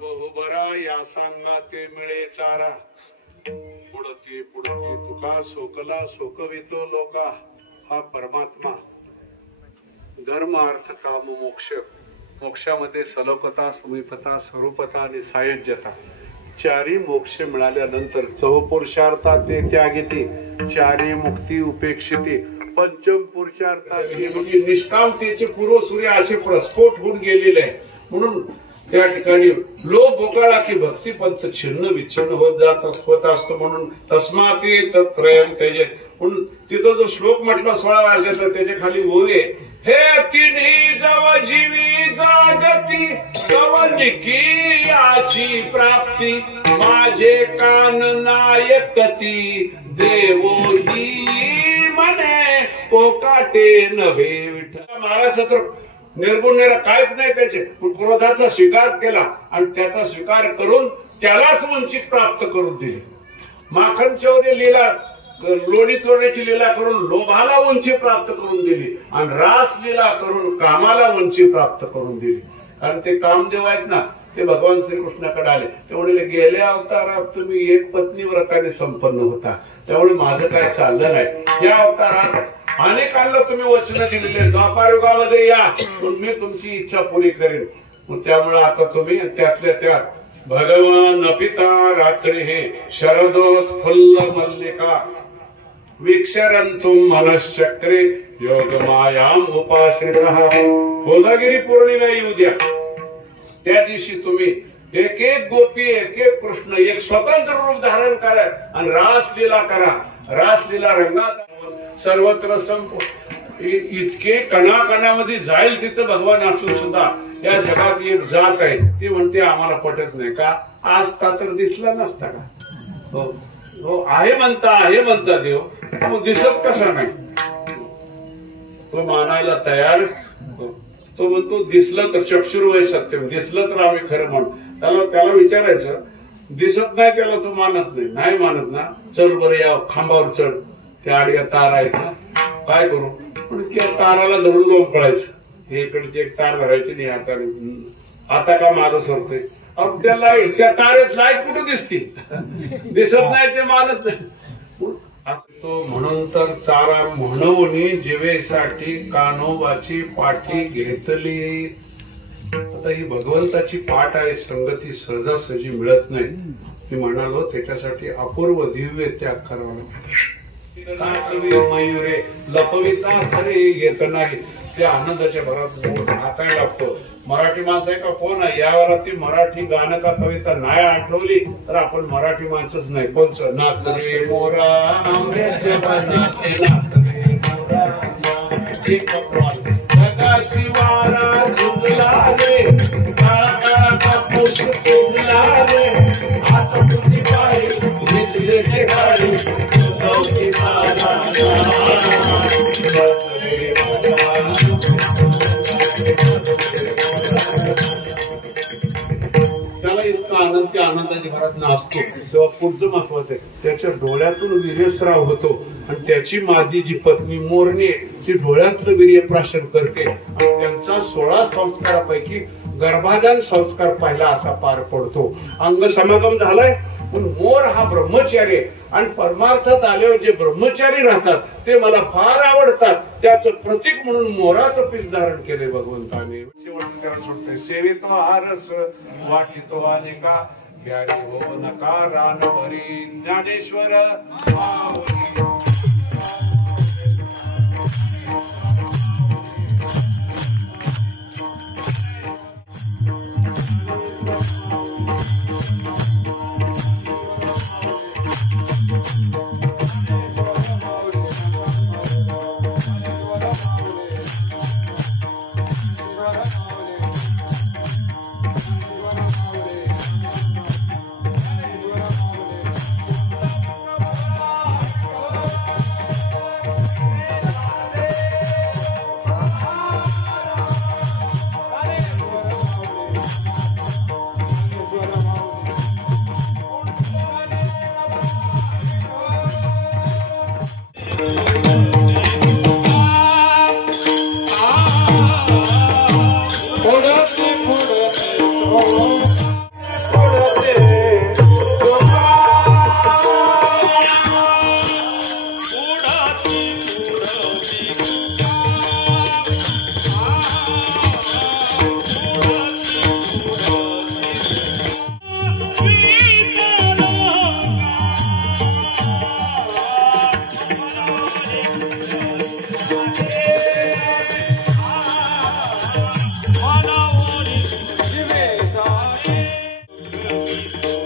बहुबरा या सांगाते मिळे चारा, पुढती पुढती तुका सोकला सोकवितो लोका. हा परमात्मा धर्म अर्थ काम मोक्ष, मोक्षामध्ये सलोकता समीपता स्वरूपता आणि सायुज्यता चारी मोक्ष मिळाल्यानंतर चौपुरुषार्था ते त्यागिती, चारी मुक्ती उपेक्षिती, पंचम पुरुषार्थाची म्हणजे निष्कामतेचे पूर्व सूर्य असे प्रस्फोट होऊन गेलेले आहे. म्हणून त्या ठिकाणी लोभ भोगाळा की भक्ती पंथ छिन्न विच्छिन्न होत असतो. म्हणून तस्माती तत्रयं त्यजे, म्हणून तिथं जो श्लोक म्हटला 16 वर्गाचा त्याच्या खाली ओवे, हे तिन्ही जव जीवी जागती कवनिकी याची प्राप्ती, माझे कान नायकती देवोही म्हणे कोकाटे नव्हे विठ्ठल. महाराज तर निर्गुण काहीच नाही त्याचे, क्रोधाचा स्वीकार केला आणि त्याचा स्वीकार करून त्यालाच उंची प्राप्त करून दिली. माखन चौरे लीला लोणी चोरण्याची लीला करून लोभाला उंची प्राप्त करून दिली आणि रास लीला करून कामाला उंची प्राप्त करून दिली. कारण ते कामदेव आहेत ना, ते भगवान श्रीकृष्णाकडे आले, ते म्हणाले गेल्या अवतारात तुम्ही एक पत्नी व्रताने संपन्न होता, त्यामुळे माझं काय चाललं नाही. या अवतारात अनेकांना तुम्ही वचन दिलेले, द्वापार युगामध्ये या मी तुमची इच्छा पुरी करेन. त्यामुळे आता तुम्ही त्यातल्या त्यात भगवान पिता रात्री हे शरदोत्फुल्ल मल्लिका वीक्षरंतुम मनश्चक्रे योग मायाम उपाश्रितः. गोदागिरी पौर्णिमा येऊ द्या, त्या दिवशी तुम्ही एक एक गोपी एक एक कृष्ण एक स्वतंत्र रूप धारण करा आणि रासलीला करा. रासलीला रंगात सर्वत्र इतके कणाकणामध्ये जाईल तिथं भगवान असून सुद्धा या जगात एक जात आहे ती म्हणते आम्हाला पटत नाही का. आजता तर दिसला नसता का. हो हो आहे म्हणता देव, मग दिसत कसा नाही. तो मानायला तयार. तो म्हणतो दिसलं तर चक्षुर्वय सत्यम, दिसलं तर आम्ही खरं म्हणू. त्याला विचारायचं दिसत नाही त्याला तो मानत नाही मानत ना. चल बरं या खांबावर चढ, त्या आडव्या तार आहेत ना, काय करू. पण त्या ताराला धरून लोंबकळायचं, हे इकडची एक तार धरायची नाही आता का माझं सरतंय. त्याला त्या तारेत लाईट कुठे दिसतील, दिसत नाही ते मानत नाही. तो म्हणून तर तारा म्हणून जीवेसाठी कानोबाची पाठी घेतली. आता ही भगवंताची पाठ आहे, संगती सहजासहजी मिळत नाही. मी म्हणालो त्याच्यासाठी अपूर्व दिव्य त्याग करावा लागतो. मयुरे लपविता खरे येत नाही, त्या आनंदाच्या भरात नाचायला लागतो. मराठी माणसं आहे का कोण आहे यावर ती मराठी गाणं का कविता नाही आठवली तर आपण मराठी माणसंच नाही. कोणचं नाच रे मोरा आंब्याच्या बनाते, नाच रे मोरा शिवारा झुकला रे, काळा काळा कापूस उगला रे, आता तुझी पाय घेतले ते गाडी गवती सारा. त्याला इतका आनंद त्या आनंदाच्या घरात नाचतो तेव्हा पुढचं महत्वाचं आहे त्याच्या डोळ्यातून वीर्यस्राव होतो आणि त्याची माझी जी पत्नी मोरणी ती डोळ्यातलं वीर्यप्राशन करते आणि त्यांचा 16 संस्कारापैकी गर्भाधान संस्कार पहिला असा पार पडतो. अंग समागम झालाय. पण मोर हा ब्रह्मचारी आणि परमार्थात आल्यावर जे ब्रह्मचारी राहतात ते मला फार आवडतात. त्याचं प्रतीक म्हणून मोराचं पीस धारण केले भगवंताने. सेवितो हारस वाटितो अनेका, घ्यारी हो नका रानवरी ज्ञानेश्वर माऊली. Everybody